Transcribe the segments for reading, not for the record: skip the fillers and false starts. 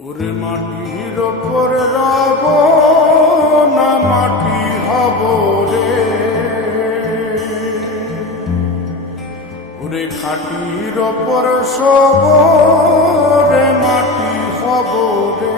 ওরে মাটির ওপর রব না মাটি হব রে, ওরে খাটির ওপর সব রে মাটি হব রে।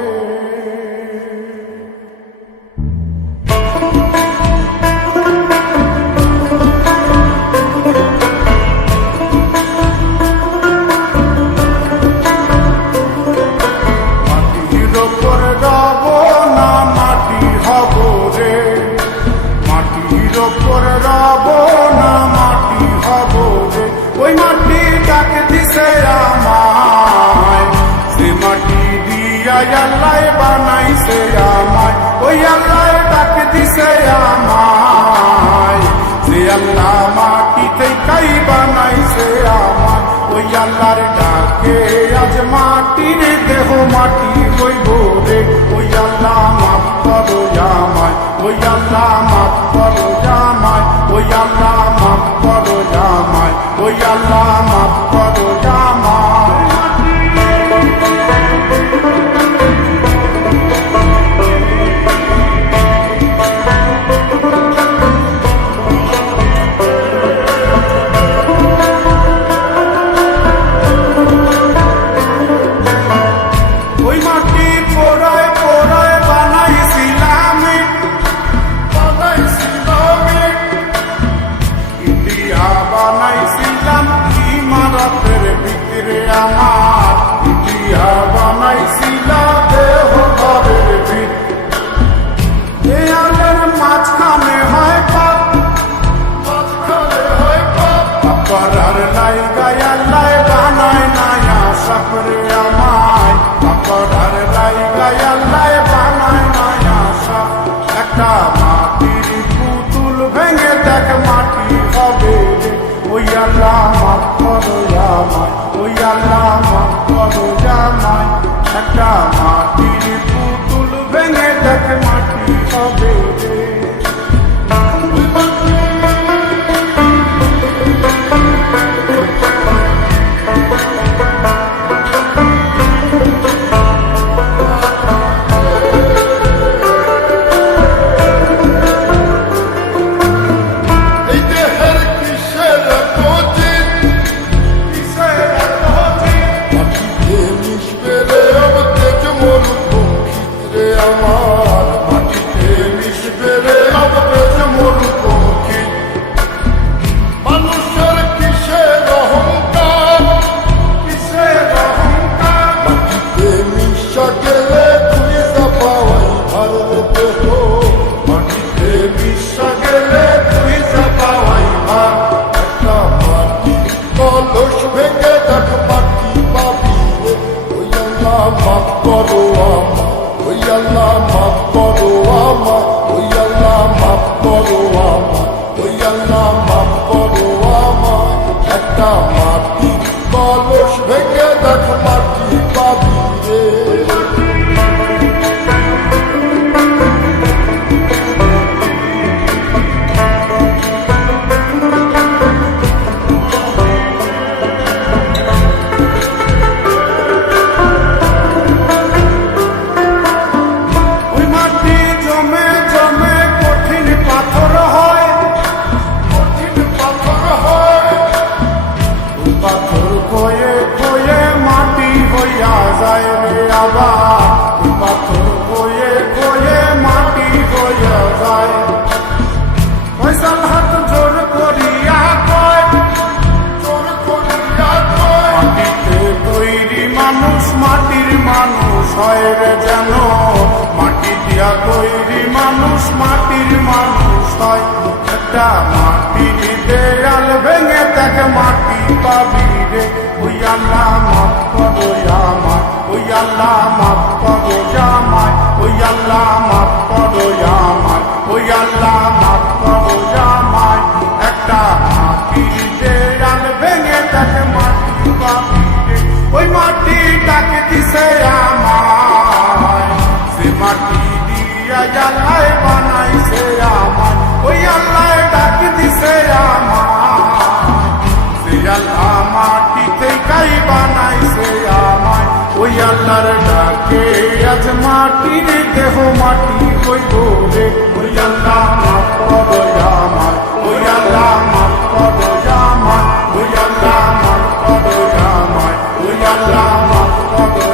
ওই মাটি ডাক দিছে আমায়, সে মাটি দিয়া আল্লাহ বানাইছে আমায়। ওই আল্লাহ ডাক দিছে আমায়, সে আল্লাহ মাটি থেকেই বানাইছে আমায়। ওই আল্লাহর ডাকে আজ মাটির দেহ মাটি হইব রে। ওই আল্লাহ মাফ করো আমায়, ওই আল্লাহ মাফ করো আমায়, ওই আল্লাহ মাফ করো আমায়, ওই আল্লাহ মাফ করো আমায়। ওই মাটি পোড়ায় পোড়ায় বানাইছিলাম ইন্ডিয়া, বানাইছিলাম ইমারতের ভিতরে আমার, ইন্ডিয়া বানাইছিলাম দেহ ঘরের ভিতরে। দেয়ালের মাঝখানে হয় পাপ, মাঝখানে হয় পাপ, করার লাইগায় আল্লাহ বানায় নায়া সাপরে আমায়, করার লাইগায় আল্লাহ বানায় নায়া সাপ। একটা মাটির পুতুল ভেঙে দেখ মাটি হবে রে। ওই আল্লাহ মাফ করো আমায়, ওই আল্লাহ মাফ করো আমায়। একটা মাটির পুতুল ভেঙে দেখ মাটি হবে রে। মাফ করো আমায়, ওই আল্লাহ মাফ করো আমায়, ওই আল্লাহ মাফ করো আমায়, ওই আল্লাহ মাফ করো আমায়। একটা মাটি কলস ভেঙে দেখ মাটি পাবি রে। পাথর কয়ে কয়ে মাটি হইয়া যায় রে আবার, পাথর কয়ে কয়ে মাটি হইয়া যায়। ফয়সাল হাত জোর করিয়া কয়, জোর করিয়া কয়, মাটিতে তৈরি মানুষ মাটির মানুষ হয় রে যেন। মাটি দিয়া তৈরি মানুষ মাটির মানুষ হয়। একটা মাটির দেয়াল ভেঙে দেখ মাটি পাবি রে। ওই আল্লাহ মাফ করো আমায়, ওই আল্লাহ মাফ করো আমায়, ওই আল্লাহ মাফ করো আমায়, ওই আল্লাহ মাফ করো আমায়। একটা মাটির দেয়াল ভেঙে দেখ মাটি পাবি রে। ওই মাটি ডাক দিছে আমায়, সে মাটি দিয়া আল্লাহ বানাইছে আমায়। ওই আল্লাহ ডাক দিছে আমায়, সে আল্লাহ মাটি থেকেই বানাইছে আমায়। ওই আল্লাহর ডাকে ভুলে ওই আল্লাহ মাফ করো আমায় ওই আল্লাহ মাফ করো আমায় ওই আল্লাহ মাফ করো আমায় ওই আল্লাহ মাফ করো